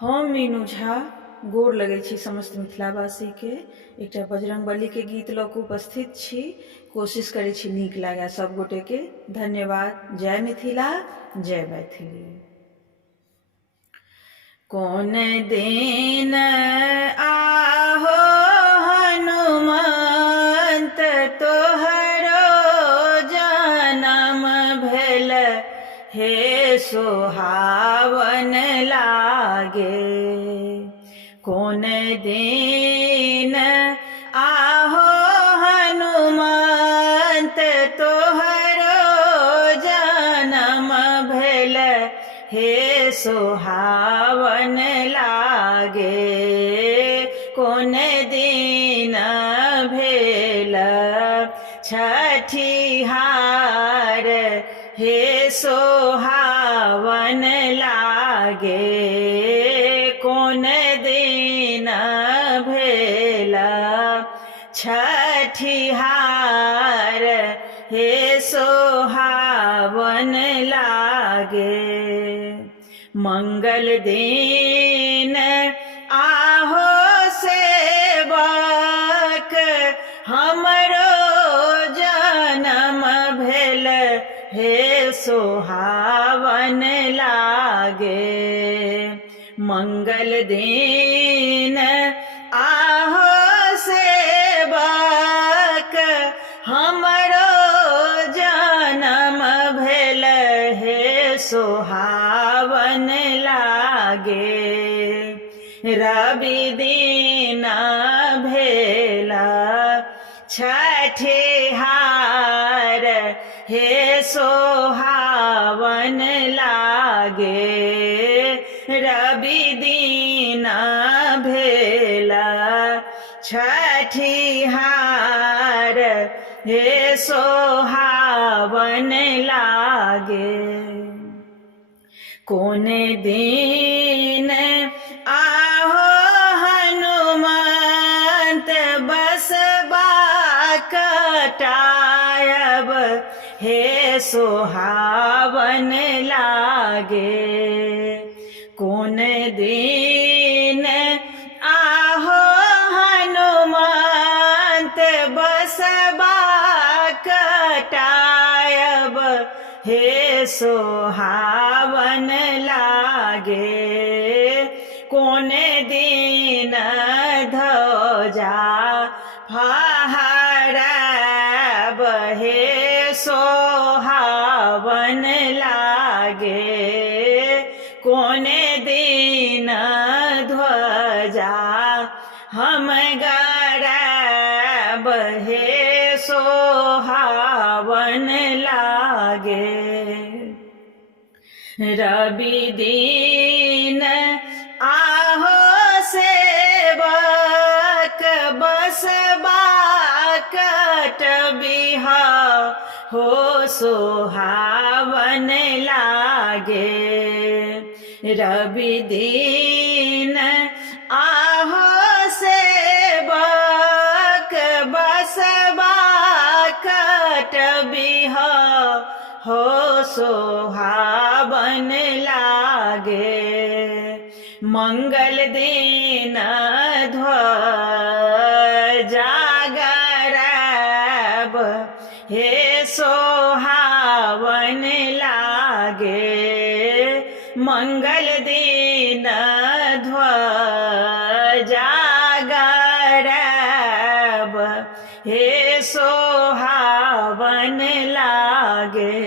हम मीनू झा गोर लगै छी समस्त मिथिलावासी के। एकटा बजरंगबली के गीत लऽ कऽ उपस्थित छी। कोशिश करै छी नीक लागै सब गोटे के। धन्यवाद। जय मिथिला, जय मैथिली। कौन दिन आहो हनुमंत तोहरो जनम भेल, हे सोहावन लागे। कौन दिन आहो हनुमंत तोहरो जनम भेल, हे सोहावन लागे। कौन दिन भेल छठिहार, हे सोहावन लागे। कौन दिन भेल छठिहार, हे सोहावन लागे। मंगल दिन आहो सेवक हमरो जनम भेल, हे सोहावन लागे। मंगल दिन आहो सेवक हमरो जनम भेल, हे सोहावन लागे। रवि दिन भेल छठिहार, हे सोहावन लागे। रवि दिन भेल छठिहार, हे सोहावन लागे। कौन दिन आहो हनुमंत बसबा कटायब, हे सोहावन लागे। कौन दिन आहो हनुमंत बसबा कटायब, हे सोहावन लागे। कौन दिन ध्वजा फहराब, हे सोहावन लागे। कौन दिन ध्वजा हम गड़ाब, हे सोहावन लागे। रवि दिन आहो सेवक बसबा कटबिहा, हो सोहावन लागे। रवि दिन आहो सेवक बसबा कटबिहा, हो सोहावन लागे। मंगल दिन ध्वजा गड़ाब, हे सोहावन लागे। मंगल दिन ध्वजा गड़ाब, हे सोहावन लागे।